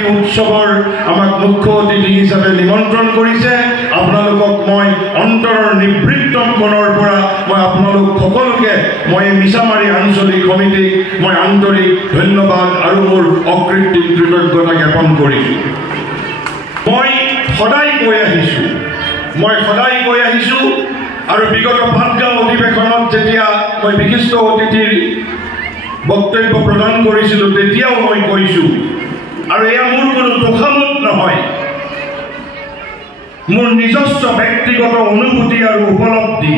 এই উৎসৱৰ আমাক মুখ্য অতিথি হিচাপে নিমন্ত্ৰণ কৰিছে আপোনালোকক মই অন্তৰৰ নিবৃত্ত মনৰ পৰা মই আপোনালোক সকলোকে মই মিছামাৰী আঞ্চলিক সমিতিক মই আন্তৰিক ধন্যবাদ আৰু মোৰ অকৃত্ৰিম কৃতজ্ঞতা জ্ঞাপন কৰিছোঁ মই সদায় কৈ আহিছোঁ আৰু বিগত পাটগাঁও অধিৱেশনত যেতিয়া মই বিশিষ্ট অতিথিৰ বক্তব্য প্ৰদান কৰিছিলোঁ তেতিয়াও মই কৈছোঁ আৰু এয়া মোৰ কোনো তোষামোদ নহয় মোৰ নিজস্ব ব্যক্তিগত অনুভূতি আৰু উপলব্ধি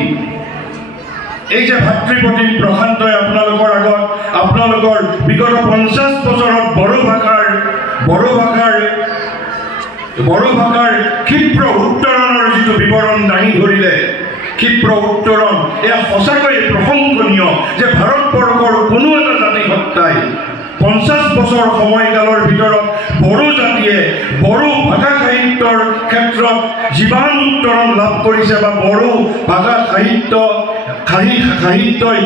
এই যে ভাতৃপ্ৰতিম প্ৰশান্তই আপোনালোকৰ আগত আপোনালোকৰ বিগত 50 বছৰত বড়ো ভাষাৰ ক্ষিপ্ৰ উত্তৰণৰ যিটো বিৱৰণ দাঙি ধৰিলে ক্ষিপ্ৰ উত্তৰণ এয়া সঁচাকৈ প্ৰশংসনীয় যে ভাৰতবৰ্ষৰ কোনো এটা জাতিসত্তাই 50 বছৰ সময়কালৰ ভিতৰত বড়ো জাতিয়ে বড়ো ভাষা সাহিত্যৰ ক্ষেত্ৰত যিমান উত্তৰণ লাভ কৰিছে বা বড়ো ভাষা সাহিত্যই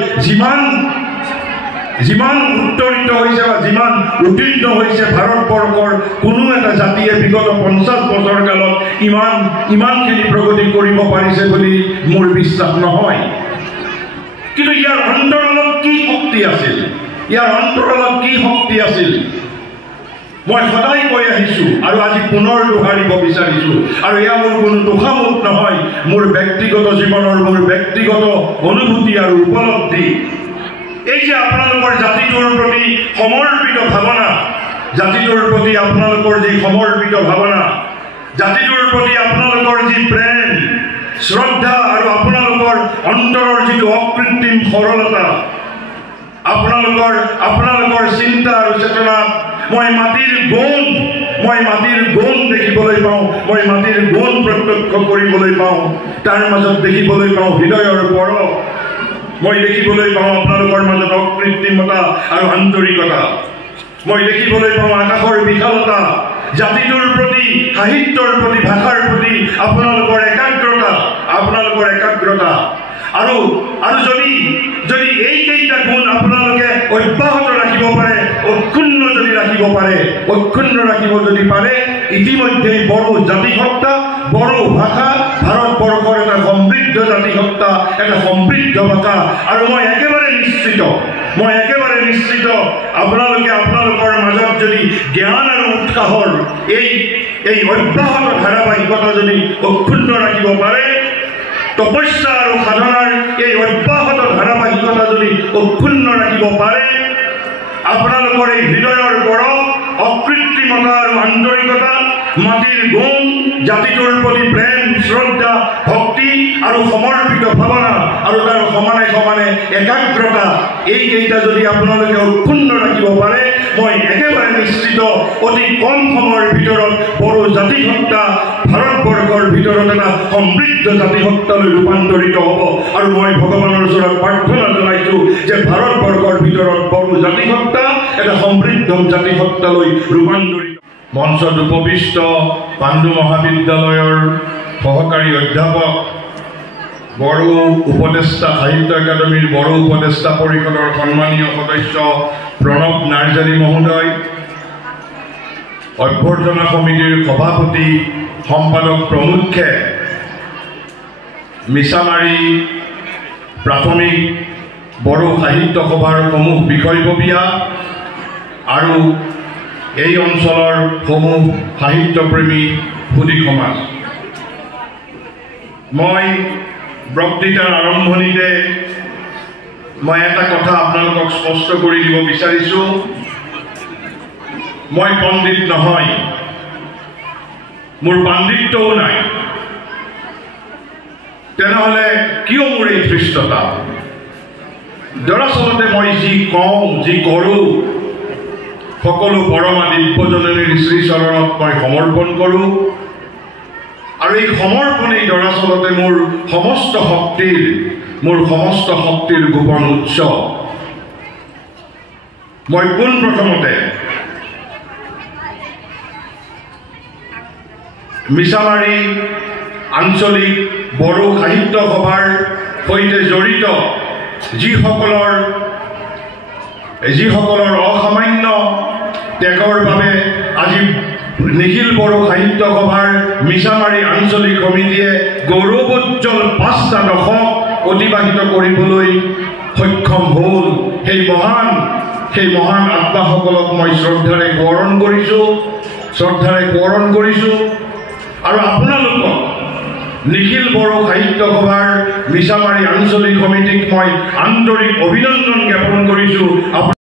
যিমান উত্তৰিত হৈছে বা যিমান উত্তীৰ্ণ হৈছে ভাৰতবৰ্ষৰ কোনো এটা জাতিয়ে বিগত 50 বছৰ কালত ইমানখিনি প্ৰগতি কৰিব পাৰিছে বুলি মোৰ বিশ্বাস নহয় কিন্তু ইয়াৰ অন্তৰালত কি শক্তি আছিল মই সদায় কৈ আহিছোঁ আৰু আজি পুনৰ দোহাৰিব বিচাৰিছোঁ আৰু এয়া মোৰ কোনো তোষামোদ নহয় মোৰ ব্যক্তিগত জীৱনৰ মোৰ ব্যক্তিগত অনুভূতি আৰু উপলব্ধি এই যে আপোনালোকৰ জাতিটোৰ প্ৰতি সমৰ্পিত ভাৱনা জাতিটোৰ প্ৰতি আপোনালোকৰ যি সমৰ্পিত ভাৱনা জাতিটোৰ প্ৰতি আপোনালোকৰ যি প্ৰেম শ্ৰদ্ধা আৰু আপোনালোকৰ অন্তৰৰ যিটো অকৃত্ৰিম সৰলতা আপোনালোকৰ চিন্তা আৰু চেতনাত মই মাটিৰ গুণ দেখিবলৈ পাওঁ মই মাটিৰ গুণ প্ৰত্যক্ষ কৰিবলৈ পাওঁ তাৰ মাজত দেখিবলৈ পাওঁ হৃদয়ৰ পৰশ মই দেখিবলৈ পাওঁ আপোনালোকৰ মাজত অকৃত্ৰিমতা আৰু আন্তৰিকতা মই দেখিবলৈ পাওঁ আকাশৰ বিশালতা জাতিটোৰ প্ৰতি সাহিত্যৰ প্ৰতি ভাষাৰ প্ৰতি আপোনালোকৰ একাগ্ৰতা আৰু যদি এইকেইটা গুণ আপোনালোকে অব্যাহত ৰাখিব পাৰে অক্ষুণ্ণ ৰাখিব যদি পাৰে ইতিমধ্যেই বড়ো জাতিসত্তা বড়ো ভাষা ভাৰতবৰ্ষৰ এটা সমৃদ্ধ জাতিসত্তা এটা সমৃদ্ধ ভাষা আৰু মই একেবাৰে নিশ্চিত আপোনালোকে আপোনালোকৰ মাজত যদি জ্ঞান আৰু উৎসাহৰ এই অব্যাহত ধাৰাবাহিকতা যদি অক্ষুণ্ণ ৰাখিব পাৰে তপস্যা আৰু সাধনাৰ এই অব্যাহত ধাৰাবাহিকতা যদি অক্ষুণ্ণ ৰাখিব পাৰে আপোনালোকৰ এই হৃদয়ৰ পৰশ অকৃত্ৰিমতা আৰু আন্তৰিকতা মাটিৰ গুণ জাতিটোৰ প্ৰতি প্ৰেম শ্ৰদ্ধা ভক্তি আৰু সমৰ্পিত ভাৱনা আৰু তাৰ সমানে একাগ্ৰতা এইকেইটা যদি আপোনালোকে অক্ষুণ্ণ ৰাখিব পাৰে মই একেবাৰে নিশ্চিত অতি কম সময়ৰ ভিতৰত বড়ো জাতিসত্তা ভাৰতবৰ্ষৰ ভিতৰত এটা সমৃদ্ধ জাতিসত্তালৈ ৰূপান্তৰিত হ'ব আৰু মই ভগৱানৰ ওচৰত প্ৰাৰ্থনা জনাইছোঁ যে ভাৰতবৰ্ষৰ ভিতৰত বড়ো জাতিসত্তা এটা সমৃদ্ধ জাতিসত্তালৈ ৰূপান্তৰিত মঞ্চত উপবিষ্ট পাণ্ডু মহাবিদ্যালয়ৰ সহকাৰী অধ্যাপক বড়ো উপদেষ্টা সাহিত্য একাডেমীৰ বড়ো উপদেষ্টা পৰিষদৰ সন্মানীয় সদস্য প্ৰণৱ নাৰ্জাৰী মহোদয় অভ্যৰ্থনা সমিতিৰ সভাপতি সম্পাদক প্ৰমুখ্যে মিছামাৰী প্ৰাথমিক বড়ো সাহিত্য সভাৰ সমূহ বিষয়ববীয়া আৰু এই অঞ্চলৰ সমূহ সাহিত্যপ্ৰেমী সুধী সমাজ মই বক্তৃতাৰ আৰম্ভণিতে মই এটা কথা আপোনালোকক স্পষ্ট কৰি দিব বিচাৰিছোঁ মই পণ্ডিত নহয় মোৰ পাণ্ডিত্যও নাই তেনেহ'লে কিয় মোৰ এই ধৃষ্টতা দৰাচলতে মই যি কওঁ যি কৰোঁ সকলো পৰমা দিব্যজননীৰ শ্ৰীচৰণত মই সমৰ্পণ কৰোঁ আৰু এই সমৰ্পণেই দৰাচলতে মোৰ সমস্ত শক্তিৰ গোপন উৎস মই পোনপ্ৰথমতে মিছামাৰী আঞ্চলিক বড়ো সাহিত্য সভাৰ সৈতে জড়িত যিসকলৰ অসামান্য ত্যাগৰ বাবে আজি বড়ো সাহিত্য সভাৰ মিছামাৰী আঞ্চলিক সমিতিয়ে গৌৰৱোজ্জ্বল 5টা দশক অতিবাহিত কৰিবলৈ সক্ষম হ'ল। সেই মহান আত্মাসকলক মই শ্ৰদ্ধাৰে সোঁৱৰণ কৰিছোঁ আৰু আপোনালোকক নিখিল বড়ো সাহিত্য সভাৰ মিছামাৰী আঞ্চলিক সমিতিক মই আন্তৰিক অভিনন্দন জ্ঞাপন কৰিছোঁ।